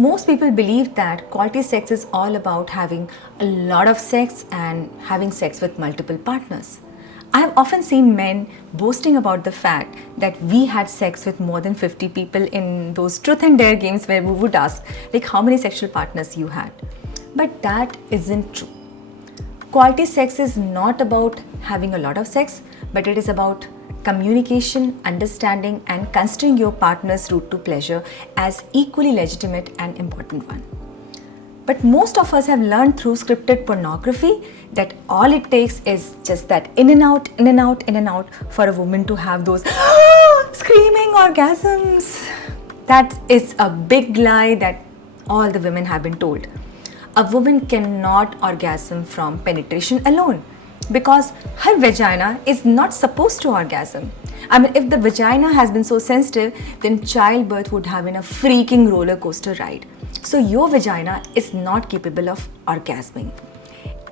Most people believe that quality sex is all about having a lot of sex and having sex with multiple partners. I have often seen men boasting about the fact that we had sex with more than 50 people in those truth and dare games where we would ask, like, how many sexual partners you had. But that isn't true. Quality sex is not about having a lot of sex, but it is about communication, understanding, and considering your partner's route to pleasure as equally legitimate and important one. But most of us have learned through scripted pornography that all it takes is just that in and out, in and out, in and out for a woman to have those screaming orgasms. That is a big lie that all the women have been told. A woman cannot orgasm from penetration alone, because her vagina is not supposed to orgasm. I mean, if the vagina has been so sensitive, then childbirth would have been a freaking roller coaster ride. So your vagina is not capable of orgasming.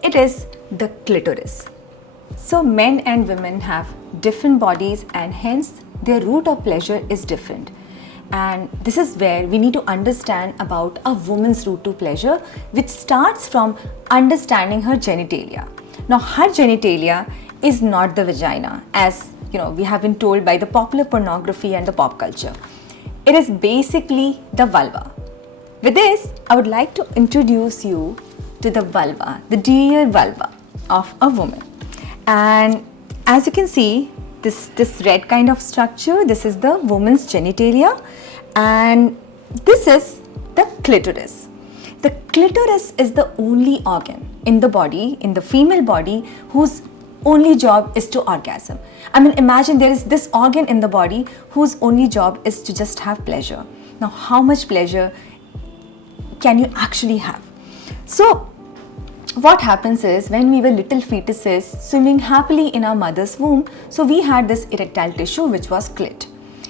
It is the clitoris. So men and women have different bodies and hence their route of pleasure is different. And this is where we need to understand about a woman's route to pleasure, which starts from understanding her genitalia. Now, her genitalia is not the vagina, as we have been told by the popular pornography and the pop culture. It is basically the vulva. With this, I would like to introduce you to the vulva, the dear vulva of a woman. And as you can see, this red kind of structure, this is the woman's genitalia, and this is the clitoris. The clitoris is the only organ in the body, in the female body, whose only job is to orgasm. I mean, imagine there is this organ in the body whose only job is to just have pleasure. Now, how much pleasure can you actually have? So, what happens is when we were little fetuses swimming happily in our mother's womb, so we had this erectile tissue which was clit.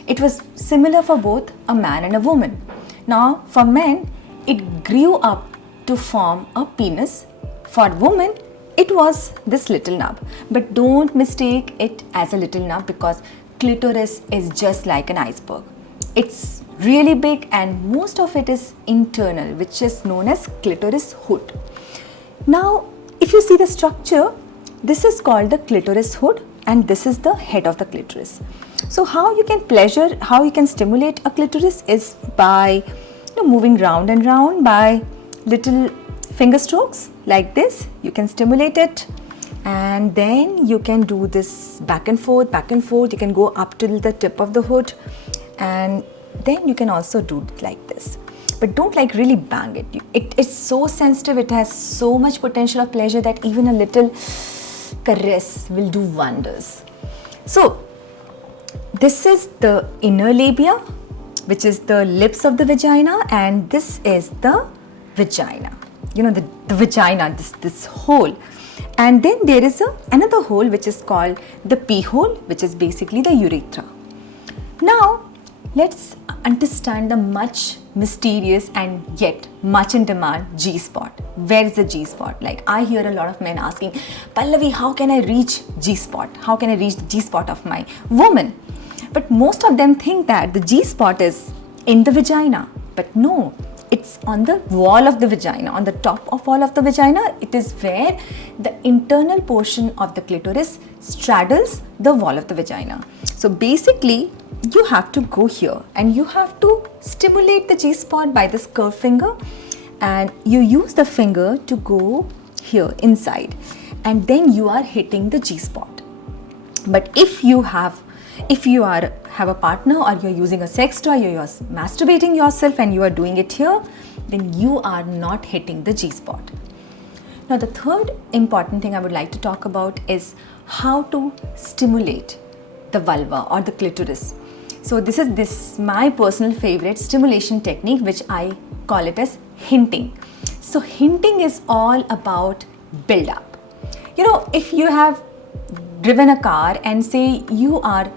It was similar for both a man and a woman. Now, for men, it grew up to form a penis. For women, it was this little nub. But don't mistake it as a little nub, because clitoris is just like an iceberg. It's really big and most of it is internal, which is known as clitoris hood. Now, if you see the structure, this is called the clitoris hood and this is the head of the clitoris. So how you can stimulate a clitoris is by moving round and round by little finger strokes like this. You can stimulate it and then you can do this back and forth. You can go up till the tip of the hood and then you can also do it like this. But don't really bang it. It is so sensitive, it has so much potential of pleasure that even a little caress will do wonders. So this is the inner labia, which is the lips of the vagina, and this is the vagina. The vagina, this hole. And then there is another hole which is called the pee hole, which is basically the urethra. Now, let's understand the much mysterious and yet much in demand G-spot. Where is the G-spot? Like, I hear a lot of men asking, Pallavi, how can I reach G-spot? How can I reach the G-spot of my woman? But most of them think that the G-spot is in the vagina. But no, it's on the wall of the vagina, on the top of wall of the vagina. It is where the internal portion of the clitoris straddles the wall of the vagina. So basically, you have to go here and you have to stimulate the G-spot by this curved finger, and you use the finger to go here inside and then you are hitting the G-spot. But if you have a partner or you're using a sex toy, you're masturbating yourself and you are doing it here, then you are not hitting the G-spot. Now, the third important thing I would like to talk about is how to stimulate the vulva or the clitoris. So this is my personal favorite stimulation technique, which I call it as hinting. So hinting is all about build up. If you have driven a car and say you are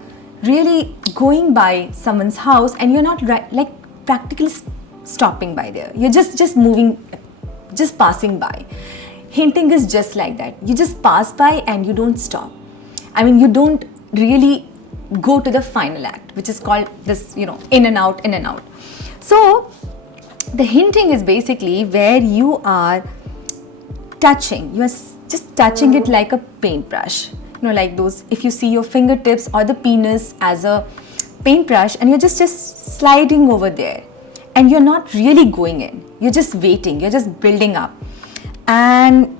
really going by someone's house and you're not practically stopping by there, you're just moving, just passing by. Hinting is just like that. You just pass by and you don't stop. I mean, you don't really go to the final act, which is called this, in and out, in and out. So The hinting is basically where you are touching, you are just touching it like a paintbrush. You know, like those, if you see your fingertips or the penis as a paintbrush and you're just sliding over there and you're not really going in, you're just waiting, you're just building up. And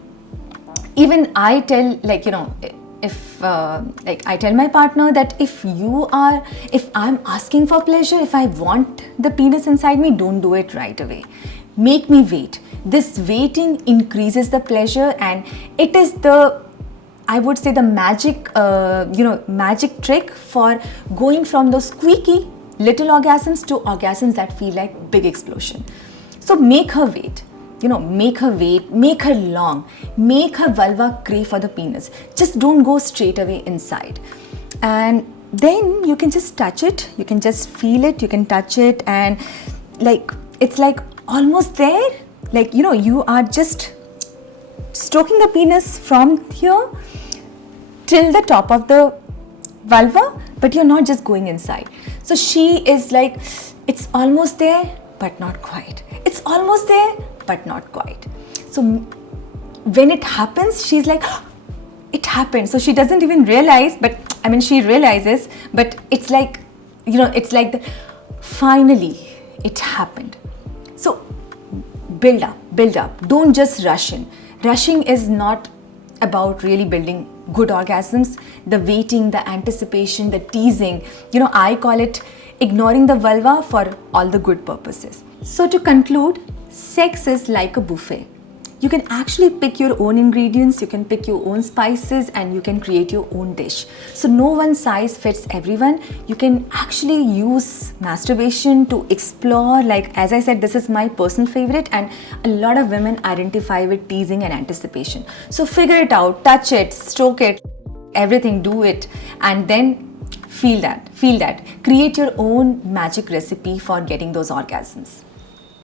even I tell, like, you know, if like I tell my partner that if I'm asking for pleasure, if I want the penis inside me, don't do it right away. Make me wait. This waiting increases the pleasure, and it is the, I would say, the magic, magic trick for going from those squeaky little orgasms to orgasms that feel like big explosion. So make her wait. You know, make her wait, make her long, make her vulva crave for the penis. Just don't go straight away inside. And then you can just touch it, you can just feel it, you can touch it, and like, it's like almost there. Like, you know, you are just stroking the penis from here till the top of the vulva, but you're not just going inside. So she is like, it's almost there, but not quite. It's almost there, but not quite. So when it happens, she's like, it happened. So she doesn't even realize, but I mean, she realizes, but it's like, you know, it's like finally it happened. So build up. Don't just rush in. Rushing is not about really building good orgasms. The waiting, the anticipation, the teasing, you know, I call it ignoring the vulva for all the good purposes. So to conclude, sex is like a buffet. You can actually pick your own ingredients, you can pick your own spices, and you can create your own dish. So no one size fits everyone. You can actually use masturbation to explore, like as I said, this is my personal favorite, and a lot of women identify with teasing and anticipation. So figure it out, touch it, stroke it, everything, do it, and then feel that. Create your own magic recipe for getting those orgasms.